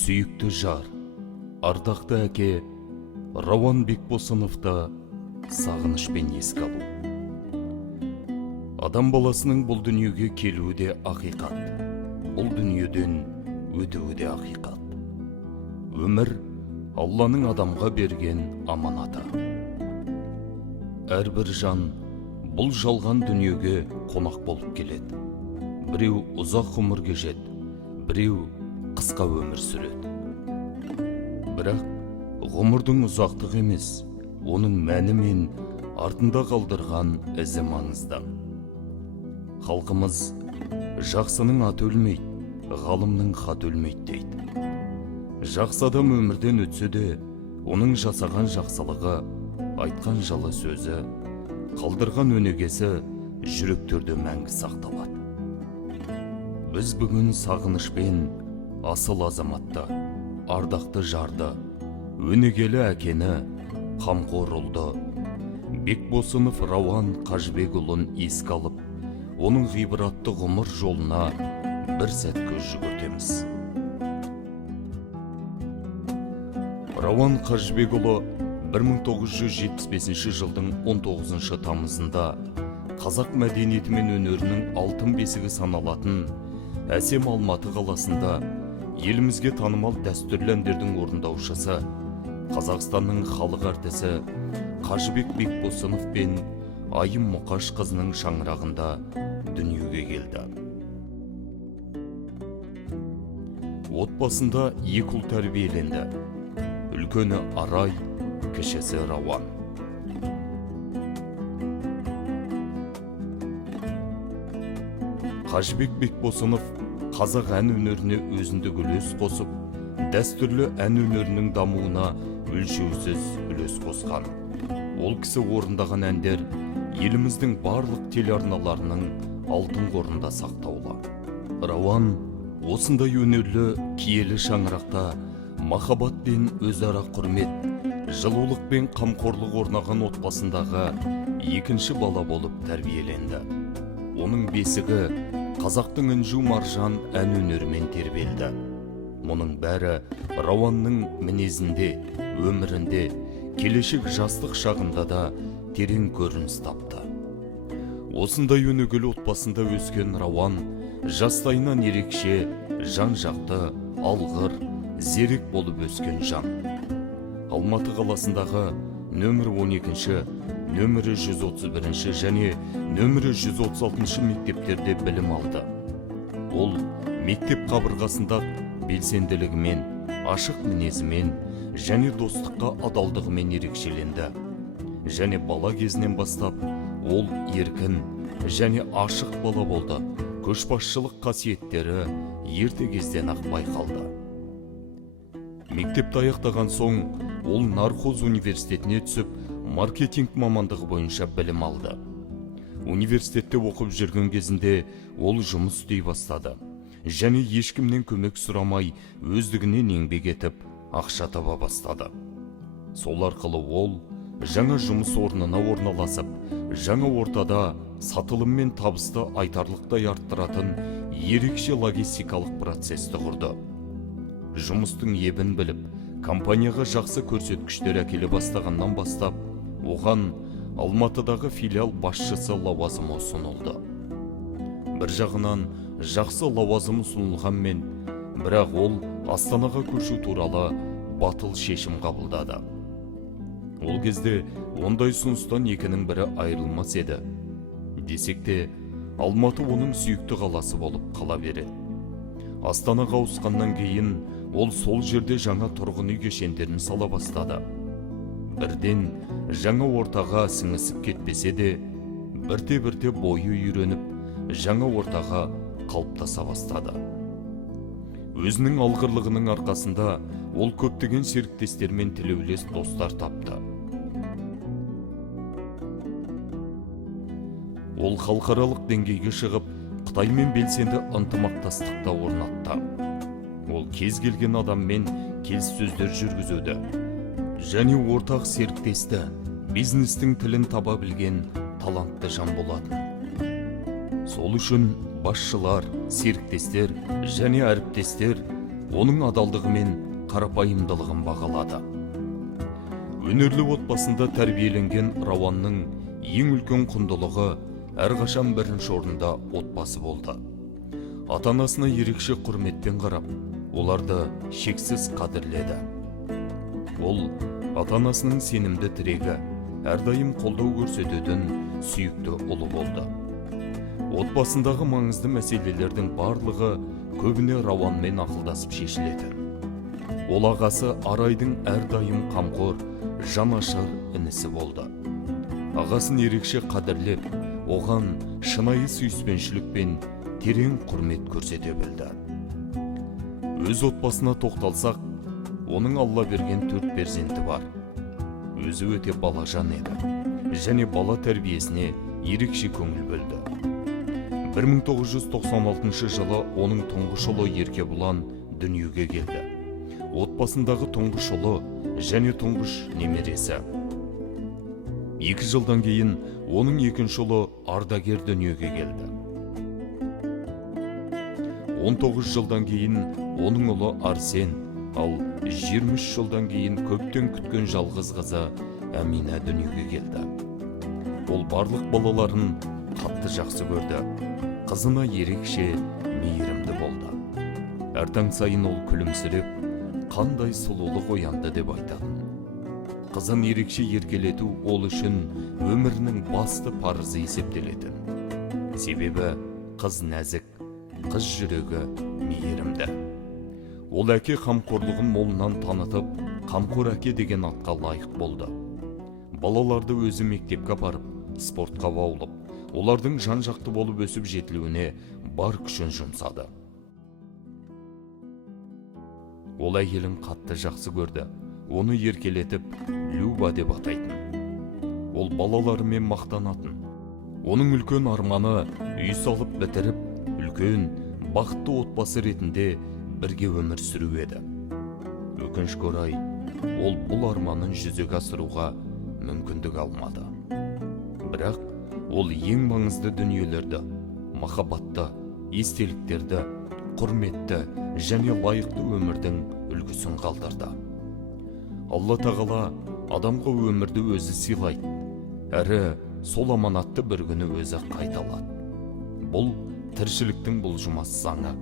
Сүйікті жар, ардақты әке Рауан Бекбосыновты сағынышпен еске алу. Адам баласының бұл дүниеге келуі де ақиқат, бұл дүниеден өтуі де ақиқат. Өмір Алланың адамға берген аманаты. Әрбір жан бұл жалған дүниеге қонақ болып келеді. Біреу ұзақ ғұмыр кешеді, біреу қысқа өмір сүреді. Бірақ ғұмырдың ұзақтығы емес, оның мәні мен артында қалдырған ізі маңызды. Халқымыз жақсының аты өлмейді, ғалымның хаты өлмейді дейді. Жақсы адам өмірден өтсе де, оның жасаған жақсылығы, айтқан жылы сөзі, қалдырған өнегесі жүректерде мәңгі сақталады. Біз бүгін сағынышпен асыл азаматты, ардақты жарды, өнегелі әкені, қамқор ұлды Бекбосынов Рауан Қажыбекұлын еске алып, оның ғибратты ғұмыр жолына бір сәт көз жүгіртеміз. Рауан Қажыбекұлы 1975 жылдың 19 тамызында қазақ мәдениеті мен өнерінің алтын бесігі саналатын әсем Алматы қаласында елімізге танымал дәстүрлі әндердің орындаушысы, Қазақстанның халық артисі Қажыбек Бекбосынов пен Айым Мұқаш қызының шаңырағында дүниеге келді. Отбасында екі ұл тәрбиеленді. Үлкені Арай, кішісі Рауан. Қажыбек Бекбосынов қазақ ән өнеріне өзіндік үлес қосып, дәстүрлі ән өнерінің дамуына өлшеусіз үлес қосқан. Ол кісі орындаған әндер еліміздің барлық телеарналарының алтын қорында сақтаулы. Рауан осындай өнерлі киелі шаңырақта махаббат пен өзара құрмет, жылулық пен қамқорлық орнаған отбасындағы екінші бала болып тәрбиеленді. Оның бесігі қазақтың інжу маржан ән өнерімен тербелді. Мұның бәрі Рауанның мінезінде, өмірінде, келешек жастық шағында да терең көрініс тапты. Осындай өнегелі отбасында өскен Рауан жастайынан ерекше, жан-жақты, алғыр, зерек болып өскен жан. Алматы қаласындағы нөмір 12-ші, нөмірі 131-ші және нөмірі 136-ші мектептерде білім алды. Ол мектеп қабырғасында белсенділігімен, ашық мінезімен және достыққа адалдығымен ерекшеленді. Және бала кезінен бастап ол еркін және ашық бала болды. Көшбасшылық қасиеттері ерте кезден ақ байқалды. Мектепті аяқтаған соң ол Нархоз университетіне түсіп, маркетинг мамандығы бойынша білім алды. Университетте оқып жүрген кезінде ол жұмыс істей бастады. Және ешкімнен көмек сұрамай, өздігінен еңбек етіп, ақша таба бастады. Сол арқылы ол жаңа жұмыс орнына орналасып, жаңа ортада сатылым мен табысты айтарлықтай арттыратын ерекше логистикалық процесті құрды. Жұмыстың ебін біліп, компанияға жақсы көрсеткіштер әкеле бастағаннан бастап, оған Алматыдағы филиал басшысы лауазымы ұсынылды. Бір жағынан жақсы лауазымы ұсынылғанмен, бірақ ол Астанаға көшу туралы батыл шешім қабылдады. Ол кезде ондай ұсыныстан екінің бірі айырылмас еді. Десек те, Алматы оның сүйікті қаласы болып қала береді. Астанаға ауысқаннан кейін ол сол жерде жаңа тұрғын үй кешендерін сала бастады. Бірден жаңа ортаға сіңісіп кетпесе де, бірте-бірте бойы үйреніп, жаңа ортаға қалыптаса бастады. Өзінің алғырлығының арқасында ол көптеген серіктестермен тілеулес достар тапты. Ол халықаралық деңгейге шығып, Қытаймен белсенді ынтымақтастықта орнатты. Ол кез келген адаммен келіссөздер жүргізуді және ортақ серіктесті, бизнестің тілін таба білген талантты жан болатын. Сол үшін басшылар, серіктестер және әріптестер оның адалдығы мен қарапайымдылығын бағалады. Өнерлі отбасында тәрбиеленген Рауанның ең үлкен құндылығы әрқашан бірінші орында отбасы болды. Ата-анасына ерекше құрметпен қарап, оларды шексіз қадірледі. Ол ата-анасының сенімді тірегі, әрдайым қолдау көрсететін сүйікті ұлы болды. Отбасындағы маңызды мәселелердің барлығы көбіне Рауанмен ақылдасып шешілетін. Ол ағасы Арайдың әрдайым қамқор, жанашыр інісі болды. Ағасын ерекше қадірлеп, оған шынайы сүйіспеншілікпен терең құрмет көрсете білді. Өз отбасына тоқталсақ, оның Алла берген 4 перзенті бар. Өзі өте балажан еді, және бала тәрбиесіне ерекше көңіл бөлді. 1996 жылы оның тұңғыш ұлы Еркебұлан дүниеге келді. Отбасындағы тұңғыш ұлы және тұңғыш немересі. 2 жылдан кейін оның екінші ұлы Ардагер дүниеге келді. 19 жылдан кейін оның ұлы Арсен, ал 23 жылдан кейін көптен күткен жалғыз қызы Әмина дүниеге келді. Ол барлық балаларын қатты жақсы көрді. Қызына ерекше мейірімді болды. Әртаң сайын ол күлімсіреп, қандай сұлулық оянды деп айтатын. Қызын ерекше еркелету ол үшін өмірінің басты парызы есептелетін. Себебі қыз нәзік, қыз жүрегі мейірімді. Ол әке қамқорлығын молынан танытып, қамқор әке деген атқа лайық болды. Балаларды өзі мектепке барып, спортқа баулып, олардың жан-жақты болып өсіп жетілуіне бар күшін жұмсады. Ол әйелін қатты жақсы көрді, оны еркелетіп, Люба деп атайтын. Ол балаларымен мақтанатын. Оның үлкен арманы үй салып бітіріп, үлкен, бақытты отбасы ретінде бірге өмір сүру еді. Өкінішке орай, ол бұл арманын жүзеге асыруға мүмкіндік алмады. Бірақ ол ең маңызды дүниелерді, махаббатты, естеліктерді, құрметті және лайықты өмірдің үлгісін қалдырды. Алла тағала адамға өмірді өзі сыйлайды, әрі сол аманатты бір күні өзі қайталады. Бұл тіршіліктің бұлжымас заңы,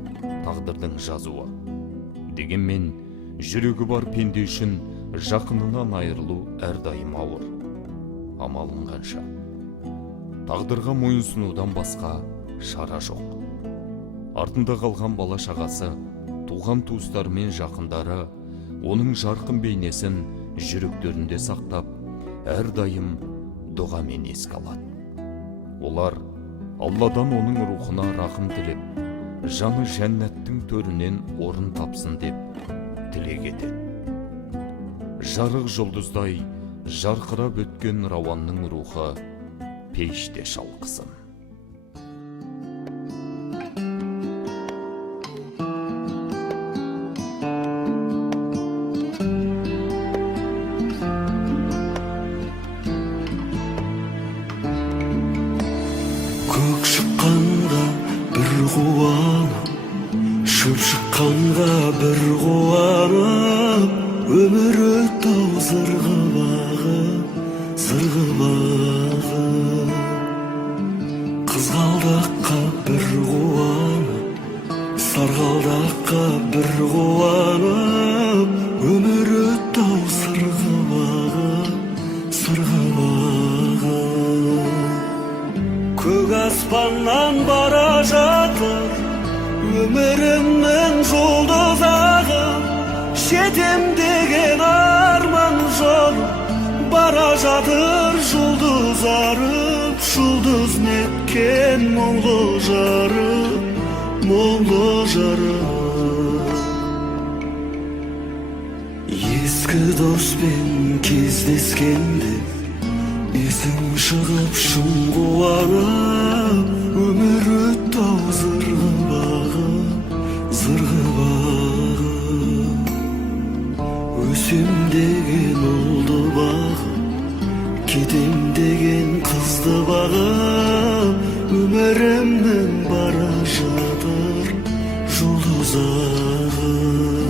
тағдырдың жазуы. Дегенмен, жүрегі бар пенде үшін жақынынан айырылу әрдайым ауыр. Амалың қанша. Тағдырға мойынсынудан басқа шара жоқ. Артында қалған бала шағасы, туған туыстары мен жақындары оның жарқын бейнесін жүректерінде сақтап, әрдайым дұғамен еске алады. Олар Алладан оның рухына рахым тілеп, жаны жәннаттың төрінен орын тапсын деп тілек етеді. Жарық жұлдыздай жарқырап өткен Рауанның рухы пейіште шалқысын. Көк шыққанға бір қуанып, шөп шыққанға бір қуанып, өмір өтті ау зырғы бағып, зырғы бағып. Қызғалдаққа бір қуанып, сарғалдаққа бір қуанып, өмір өтті ау сырғы бағып, сырғы бағып. Көк аспаннан бара жатыр өмірімнің жұлдызағы, жетем деген арман жолы бара жатыр жұлдыз арып, жұлдыз неткен мұңлы жарып, мұңлы жарып. Ескі доспен кездескенде есім шығып шын қуанып, өмір өтті ау зырғы бағып, зырғы бағып. Өсем деген ұлды бағып, кетем деген қызды бағып, өмірімнің бара жатыр жұлдыз ағып.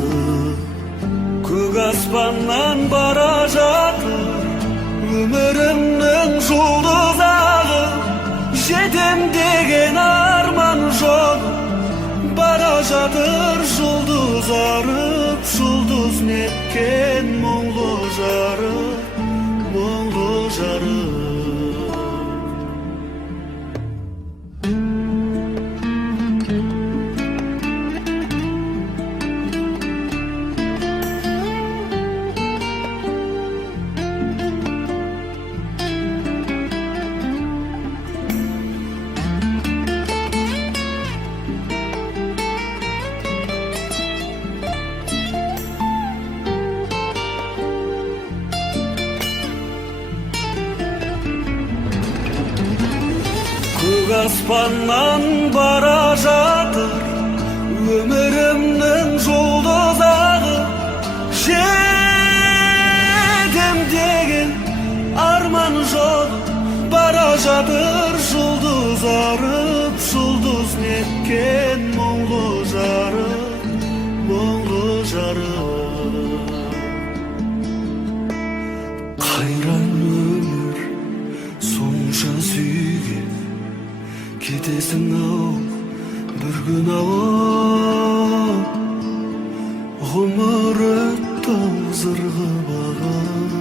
аспаннан бара жатыр өмірімнің жұлдызағы, жетем деген арман жолы бара жатыр жұлдыз арып, жұлдыз неткен мұңлы жарық, мұңлы жарық. Көк аспаннан бара жатыр өмірімнің жұлдызағы, жетем деген арман жолы бара жатыр жұлдыз арып, жұлдыз неткен мұңлы жарық, мұңлы жарық. Қайран өмір сонша сүйген, кетесің-ау бір күн ауып, ғұмыр өтті зырғып ағып.